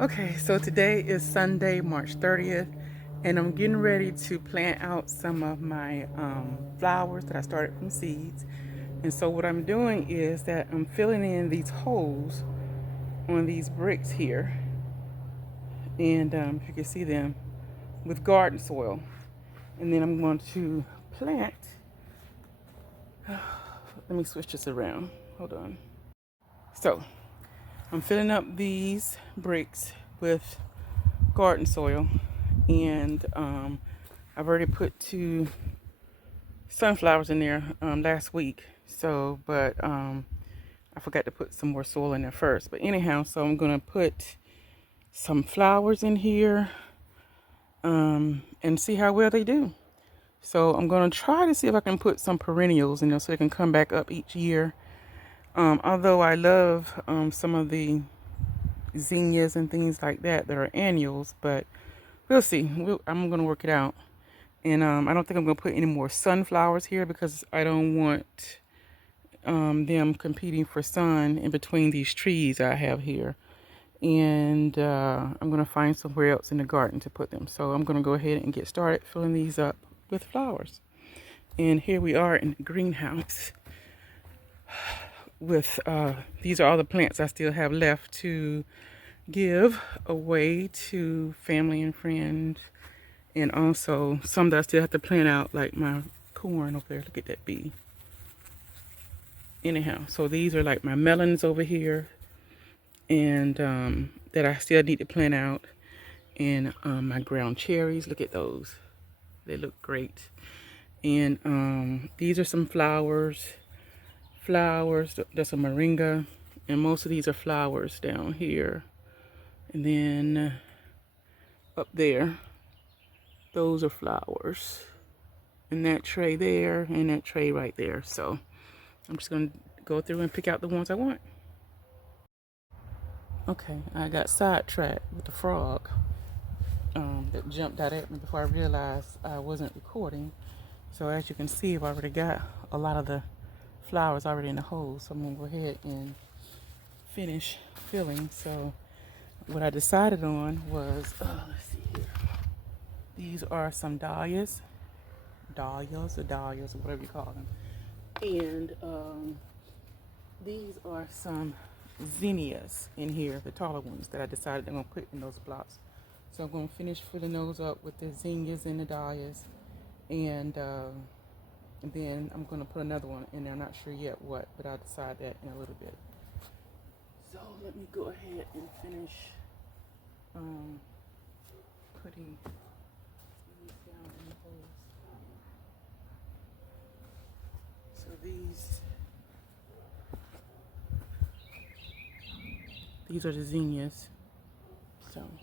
Okay, so today is Sunday, March 30th, and I'm getting ready to plant out some of my flowers that I started from seeds. And so what I'm doing is that I'm filling in these holes on these bricks here, and if you can see them, with garden soil. And then I'm going to plant, let me switch this around, hold on. So I'm filling up these bricks with garden soil, and I've already put 2 sunflowers in there last week. So, but I forgot to put some more soil in there first. But anyhow, so I'm gonna put some flowers in here and see how well they do. So I'm gonna try to see if I can put some perennials in there so they can come back up each year. Although I love some of the zinnias and things like that are annuals, but we'll see. I'm gonna work it out. And I don't think I'm gonna put any more sunflowers here because I don't want them competing for sun in between these trees I have here. And I'm gonna find somewhere else in the garden to put them. So I'm gonna go ahead and get started filling these up with flowers. And here we are in the greenhouse with these are all the plants I still have left to give away to family and friends, and also some that I still have to plant out, like my corn over there. Look at that bee. Anyhow, so these are like my melons over here, and that I still need to plant out, and my ground cherries. Look at those, they look great. And these are some flowers. That's a moringa, and most of these are flowers down here. And then up there, those are flowers. And that tray there, and that tray right there. So I'm just gonna go through and pick out the ones I want. Okay, I got sidetracked with the frog that jumped out at me before I realized I wasn't recording. So as you can see, I've already got a lot of the flowers already in the hole. So I'm gonna go ahead and finish filling. So what I decided on was, let's see here. These are some dahlias, or whatever you call them. And these are some zinnias in here, the taller ones that I decided I'm going to put in those blocks. So I'm going to finish filling those up with the zinnias and the dahlias. And then I'm going to put another one in there. I'm not sure yet what, but I'll decide that in a little bit. So let me go ahead and finish putting these down in the holes. So these are the zinnias. So, and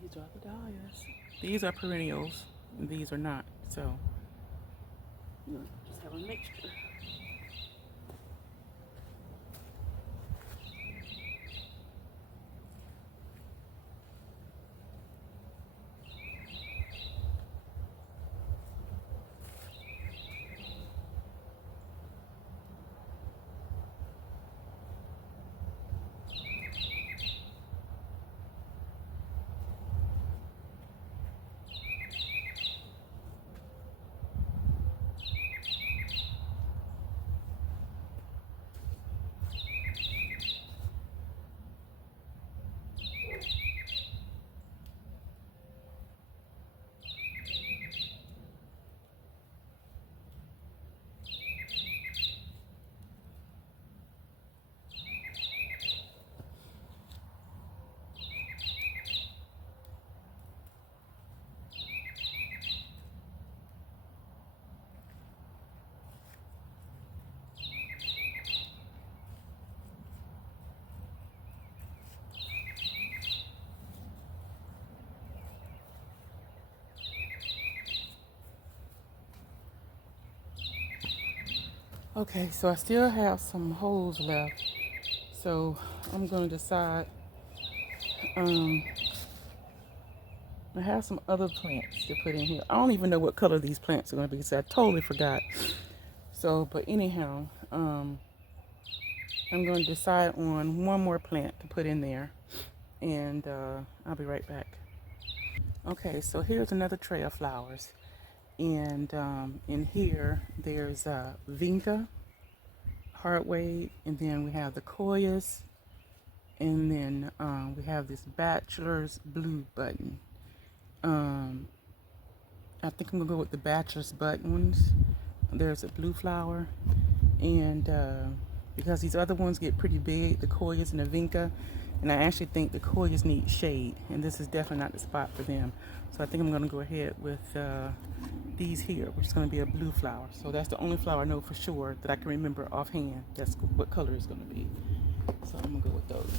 these are the dahlias. These are perennials, and these are not. So, you just have a mixture. Okay, so I still have some holes left. So I'm going to decide. I have some other plants to put in here. I don't even know what color these plants are going to be, so I totally forgot. So, but anyhow, I'm going to decide on one more plant to put in there, and I'll be right back. Okay, so here's another tray of flowers, and in here there's vinca, heartway, and then we have the koyas, and then we have this bachelor's blue button. Um, I think I'm gonna go with the bachelor's button ones. There's a blue flower, and because these other ones get pretty big, the koyas and the vinca, and I actually think the koyas need shade, and this is definitely not the spot for them. So I think I'm gonna go ahead with these here, which is gonna be a blue flower. So that's the only flower I know for sure that I can remember offhand. That's what color it's gonna be. So I'm gonna go with those.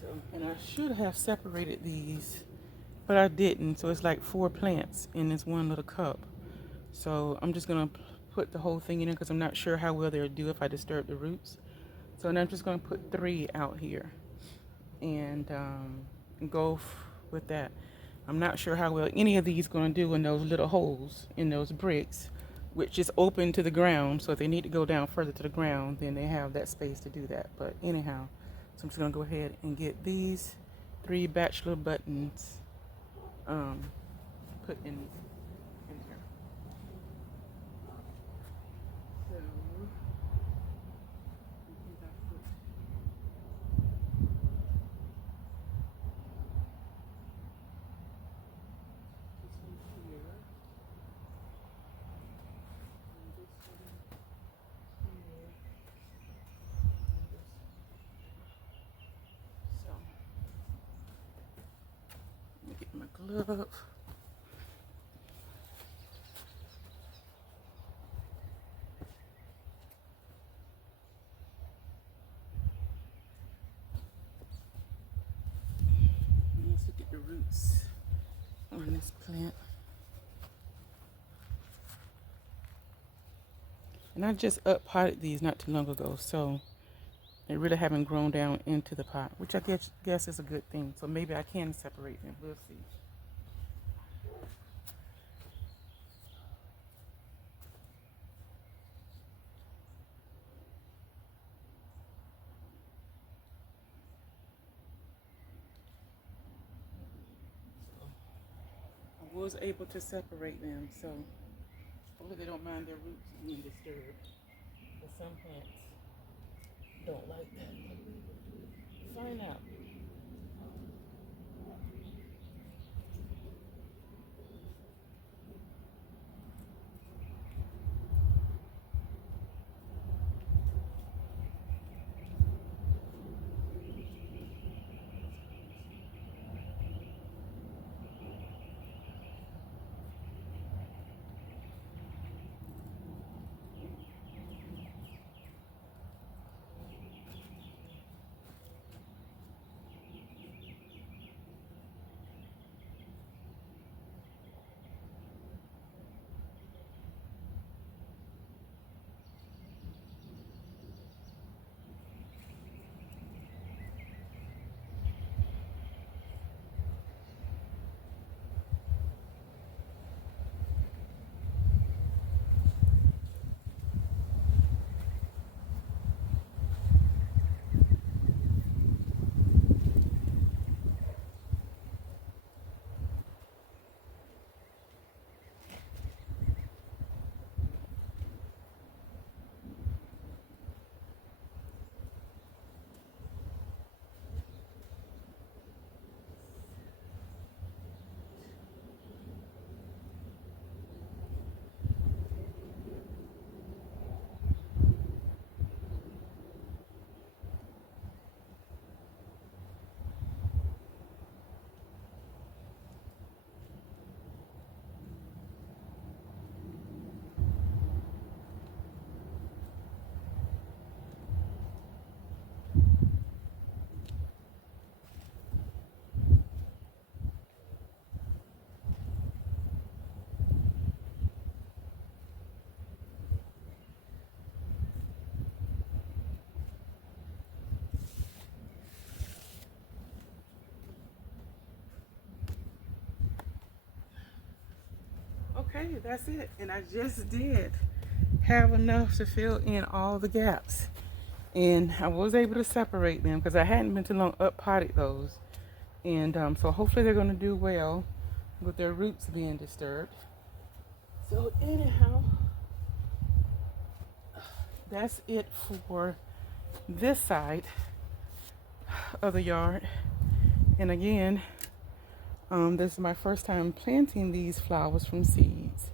So, and I should have separated these, but I didn't. So it's like 4 plants in this one little cup. So I'm just gonna put the whole thing in there because I'm not sure how well they'll do if I disturb the roots. So now I'm just gonna put 3 out here and go with that. I'm not sure how well any of these gonna do in those little holes in those bricks, which is open to the ground. So if they need to go down further to the ground, then they have that space to do that. But anyhow, so I'm just gonna go ahead and get these 3 bachelor buttons um, put in here. So so let me get my glove. Let's look at the roots on this plant. And I just up potted these not too long ago, so they really haven't grown down into the pot, which I guess is a good thing. So maybe I can separate them. We'll see. I was able to separate them, so hopefully they don't mind their roots being disturbed. But some plants don't like that. Find out. Okay, that's it. And I just did have enough to fill in all the gaps. And I was able to separate them because I hadn't been too long up potted those. And so hopefully they're going to do well with their roots being disturbed. So anyhow, that's it for this side of the yard. And again, this is my first time planting these flowers from seeds.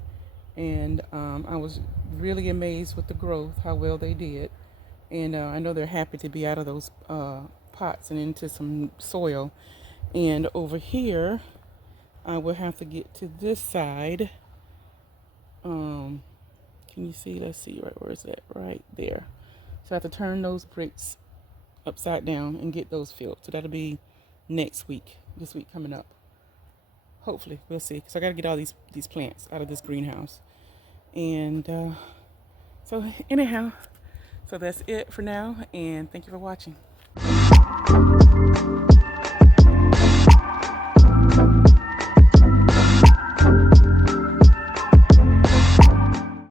And I was really amazed with the growth, how well they did. And I know they're happy to be out of those pots and into some soil. And over here, I will have to get to this side. Can you see? Let's see, right where is that? Right there. So I have to turn those bricks upside down and get those filled. So that'll be next week, this week coming up. Hopefully, we'll see. Because I got to get all these plants out of this greenhouse. And so anyhow, so that's it for now. And thank you for watching.